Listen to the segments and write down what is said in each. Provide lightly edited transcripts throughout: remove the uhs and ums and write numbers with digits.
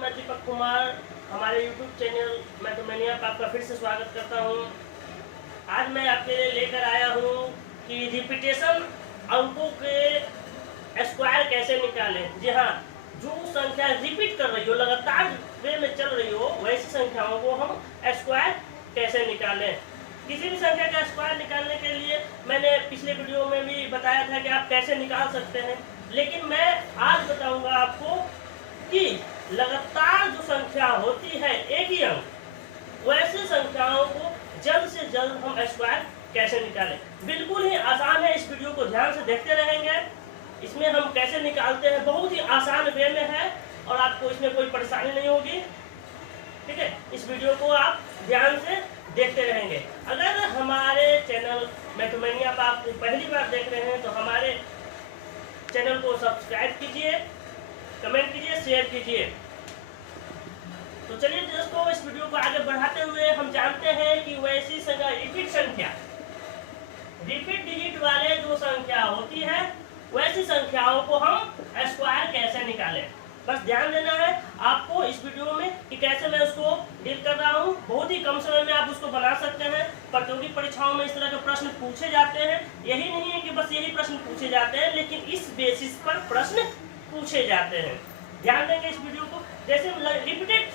मैं दीपक कुमार हमारे YouTube channel मैथमेनिया का आपका फिर से स्वागत करता हूं। आज मैं आपके लिए लेकर आया हूं कि रिपीटेशन अंकों के स्क्वायर कैसे निकालें। जी हाँ, जो संख्या रिपीट कर रही हो, लगातार वे में चल रही हो, वैसी संख्याओं को हम स्क्वायर कैसे निकालें। किसी भी संख्या का स्क्वायर निकालने के लिए मैंने पिछले वीडियो में भी बताया था कि आप कैसे निकाल सकते हैं, लेकिन मैं आज बताऊंगा आपको कि लगातार जो संख्या होती है एक ही अंक, वैसे संख्याओं को जल्द से जल्द हम स्क्वायर कैसे निकालें। बिल्कुल ही आसान है, इस वीडियो को ध्यान से देखते रहेंगे। इसमें हम कैसे निकालते हैं बहुत ही आसान वे में है और आपको इसमें कोई परेशानी नहीं होगी। ठीक है, इस वीडियो को आप ध्यान से देखते रहेंगे। अगर हमारे चैनल मैथमेनिया पर आप पहली बार देख रहे हैं तो हमारे चैनल को सब्सक्राइब कीजिए, कमेंट कीजिए, शेयर कीजिए। तो चलिए दोस्तों, इस वीडियो को आगे बढ़ाते हुए हम जानते हैं कि वैसी संख्या रिपीट डिजिट वाले जो संख्या होती है वैसी संख्याओं को हम स्क्वायर कैसे निकालें। बस ध्यान देना है आपको इस वीडियो में कि कैसे मैं उसको डील कर रहा हूँ। बहुत ही कम समय में आप उसको बना सकते हैं। प्रतियोगी परीक्षाओं में इस तरह के प्रश्न पूछे जाते हैं। यही नहीं है कि बस यही प्रश्न पूछे जाते हैं, लेकिन इस बेसिस पर प्रश्न पूछे जाते हैं। ध्यान देंगे इस वीडियो को। जैसे रिपीटेड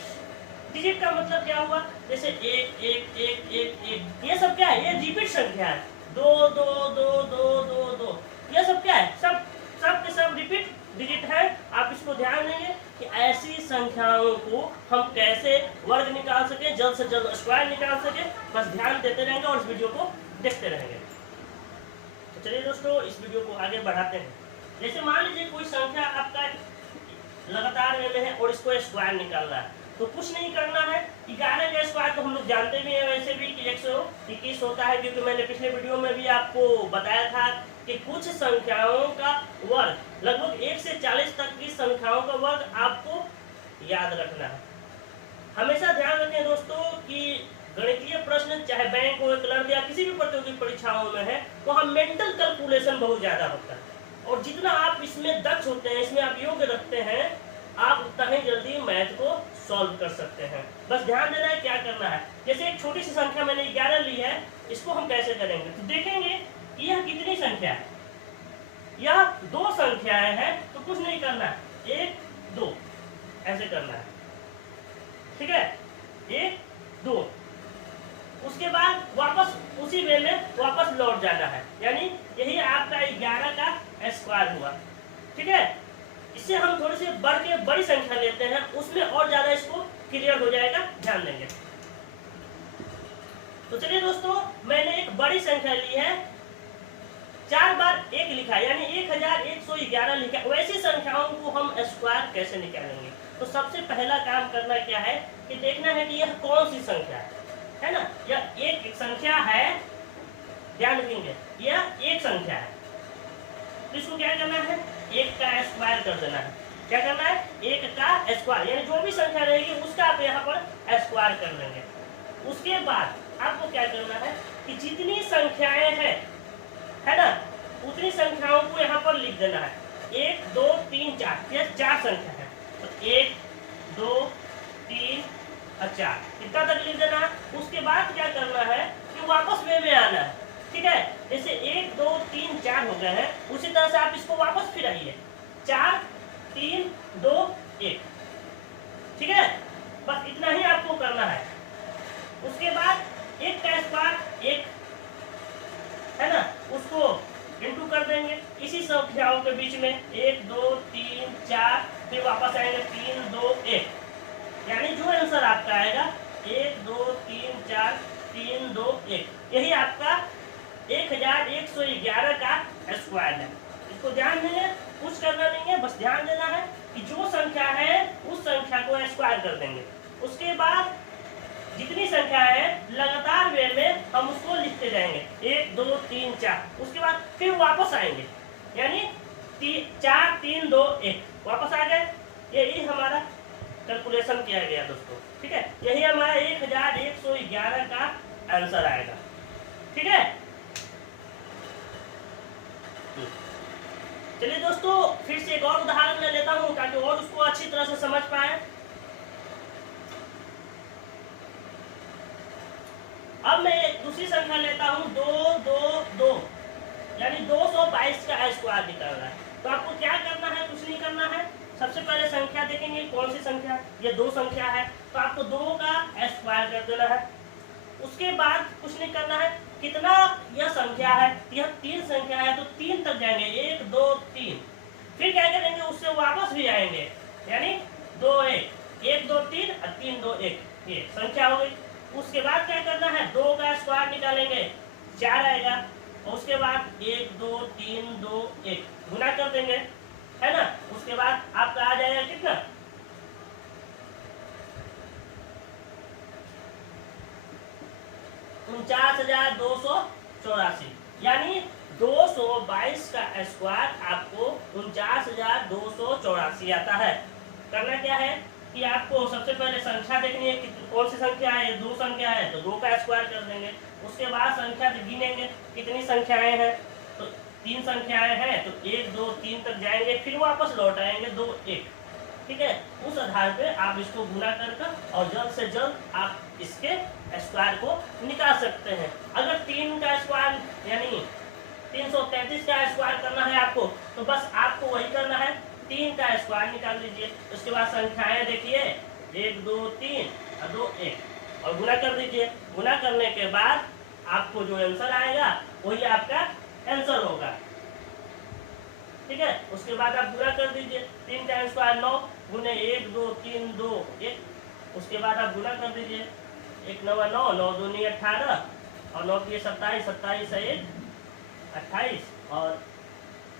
डिजिट का मतलब क्या हुआ, जैसे एक एक एक एक एक, ये सब क्या है, ये रिपीट संख्या है। दो दो दो दो दो दो, ये सब क्या है, सब के सब रिपीट डिजिट है। आप इसको ध्यान देंगे कि ऐसी संख्याओं को हम कैसे वर्ग निकाल सके, जल्द से जल्द स्क्वायर निकाल सके। बस ध्यान देते रहेंगे और इस वीडियो को देखते रहेंगे। तो चलिए दोस्तों, इस वीडियो को आगे बढ़ाते हैं। जैसे मान लीजिए कोई संख्या आपका लगातार में है और इसको स्क्वायर निकालना है, तो कुछ नहीं करना है। 11 का स्क्वायर तो हम लोग जानते भी हैं वैसे भी कि 121 होता है, क्योंकि मैंने पिछले वीडियो में भी आपको बताया था कि कुछ संख्याओं का वर्ग, लगभग 1 से 40 तक की संख्याओं का वर्ग आपको याद रखना है। हमेशा ध्यान रखें दोस्तों कि गणितीय प्रश्न चाहे बैंक हो, क्लर्क या किसी भी प्रतियोगी परीक्षाओं में है, वहाँ मेंटल कैलकुलेशन बहुत ज्यादा होता है। और जितना आप इसमें दक्ष होते हैं, इसमें आप योग्य रखते हैं, आप उतना ही जल्दी मैथ को सॉल्व कर सकते हैं। बस ध्यान देना है क्या करना है। जैसे एक छोटी सी संख्या मैंने 11 ली है, इसको हम कैसे करेंगे तो देखेंगे यह कितनी संख्या है। यह दो संख्याएं हैं, तो कुछ नहीं करना है, 1 2 ऐसे करना है। ठीक है, 1 2, उसके बाद वापस उसी वे में वापस लौट जाना है। यानी यही आपका 11 का स्क्वायर हुआ। ठीक है, इससे हम थोड़ी सी बढ़ के बड़ी संख्या लेते हैं, उसमें और ज्यादा इसको क्लियर हो जाएगा। ध्यान देंगे। तो चलिए दोस्तों, मैंने एक बड़ी संख्या ली है, 4 बार 1 लिखा, यानी 1111 लिखा। वैसी संख्याओं को हम स्क्वायर कैसे निकालेंगे। तो सबसे पहला काम करना क्या है कि देखना है कि यह कौन सी संख्या है ना। यह एक संख्या है, ध्यान रखेंगे, यह एक संख्या है। तो इसको क्या करना है, 1 का स्क्वायर कर देना है। क्या करना है, 1 का स्क्वायर, यानी जो भी संख्या रहेगी उसका आप यहाँ पर स्क्वायर कर लेंगे। उसके बाद आपको क्या करना है कि जितनी संख्याएं हैं, है ना, उतनी संख्याओं को यहाँ पर लिख देना है। 1 2 3 4, यह 4 संख्या है। तो 1 2 3 और 4, इतना तक लिख देना है। उसके बाद क्या करना है कि वापस वे में आना है। ठीक है, जैसे 1 2 3 4 हो गए हैं, उसी तरह से आप इसको वापस फिर आइए, 4 3 2 1। ठीक है, बस इतना ही आपको करना है। उसके बाद 1 का स्क्वायर 1 है ना, उसको इंटू कर देंगे इसी संख्याओं के बीच में, 1 2 3 4, फिर वापस आएंगे 3 2 1, यानी जो आंसर आपका आएगा 1 2 3 4 3 2 1, यही आपका 1111 का स्क्वायर है। इसको ध्यान देंगे, कुछ करना नहीं है, बस ध्यान देना है कि जो संख्या है उस संख्या को स्क्वायर कर देंगे। उसके बाद जितनी संख्या है लगातार वे में हम उसको लिखते जाएंगे, 1 2 3 4। उसके बाद फिर वापस आएंगे, यानी 4 3 2 1, वापस आ गए। यही हमारा कैलकुलेशन किया गया दोस्तों। ठीक है, यही हमारा 1111 का आंसर आएगा। ठीक है, चलिए दोस्तों, फिर से एक और उदाहरण मैं लेता हूं ताकि और उसको अच्छी तरह से समझ पाए। दूसरी संख्या लेता हूँ 2 2 2, यानी 222 का स्क्वायर निकालना है। तो आपको क्या करना है, कुछ नहीं करना है। सबसे पहले संख्या देखेंगे कौन सी संख्या, ये 2 संख्या है, तो आपको 2 का स्क्वायर कर देना है। उसके बाद कुछ नहीं करना है। कितना यह संख्या है, यह 3 संख्या है, तो 3 तक जाएंगे, 1 2 3। फिर क्या करेंगे, उससे वापस भी आएंगे, यानी 2 1 1 2 3 और 3 2 1, ये संख्या हो गई। उसके बाद क्या करना है, 2 का स्क्वायर निकालेंगे, 4 आएगा। और उसके बाद 1 2 3 2 1 गुना कर देंगे, है ना। उसके बाद आपका आ जाएगा कितना, 49,284, यानी 222 का स्क्वायर आपको 49,284 आता है। करना क्या है कि आपको सबसे पहले संख्या देखनी है कि कौन सी संख्या है, ये 2 संख्या है तो 2 का स्क्वायर कर देंगे। उसके बाद संख्या गिनेंगे कितनी संख्याएं हैं, तो 3 संख्याएं हैं, तो 1 2 3 तक जाएंगे, फिर वापस लौट आएंगे 2 1, ठीक है। उस आधार पे आप इसको गुना कर और जल्द से जल्द आप इसके स्क्वायर को निकाल सकते हैं। अगर 3 का स्क्वायर यानी 333 का स्क्वायर करना है आपको, तो बस आपको वही करना है, 3 का स्क्वायर निकाल लीजिए। उसके बाद संख्याएं देखिए 1 2 3 और 2 1 और गुना कर दीजिए। गुना करने के बाद आपको जो आंसर आएगा वही आपका आंसर होगा, ठीक है। उसके बाद आप गुना कर दीजिए, 3 का स्क्वायर 9 गुने 1 2 3 2 1। उसके बाद आप गुना कर दीजिए, 1 9 9 9 2 18 और 9 की 27 27 से 1 28 और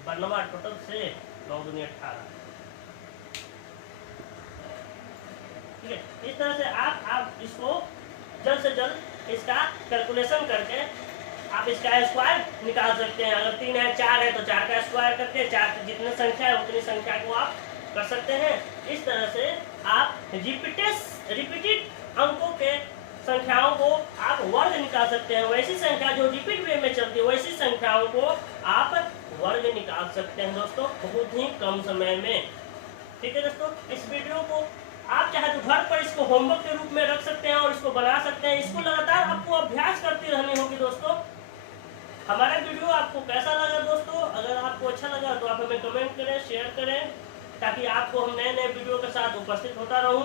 92 टोटल से 9 2 18, ठीक है। इस तरह से आप इसको जल्द से जल्द इसका कैलकुलेशन करके आप इसका स्क्वायर निकाल सकते हैं। अगर 3 है 4 है तो 4 का स्क्वायर करके 4 जितनी संख्या है उतनी संख्या को आप कर सकते हैं। इस तरह से आप रिपीटेड अंकों के संख्याओं को आप वर्ग निकाल सकते हैं। वैसी संख्या जो रिपीट वे में चलती है वैसी संख्याओं को आप वर्ग निकाल सकते हैं दोस्तों, बहुत ही कम समय में, ठीक है दोस्तों। इस वीडियो को आप चाहे तो घर पर इसको होमवर्क के रूप में रख सकते हैं और इसको बना सकते हैं। इसको लगातार आपको अभ्यास करती रहनी होगी दोस्तों। हमारा वीडियो आपको कैसा लगा दोस्तों, अगर आपको अच्छा लगा तो आप हमें कमेंट करें, शेयर करें, ताकि आपको हम नए नए वीडियो के साथ उपस्थित होता रहूं।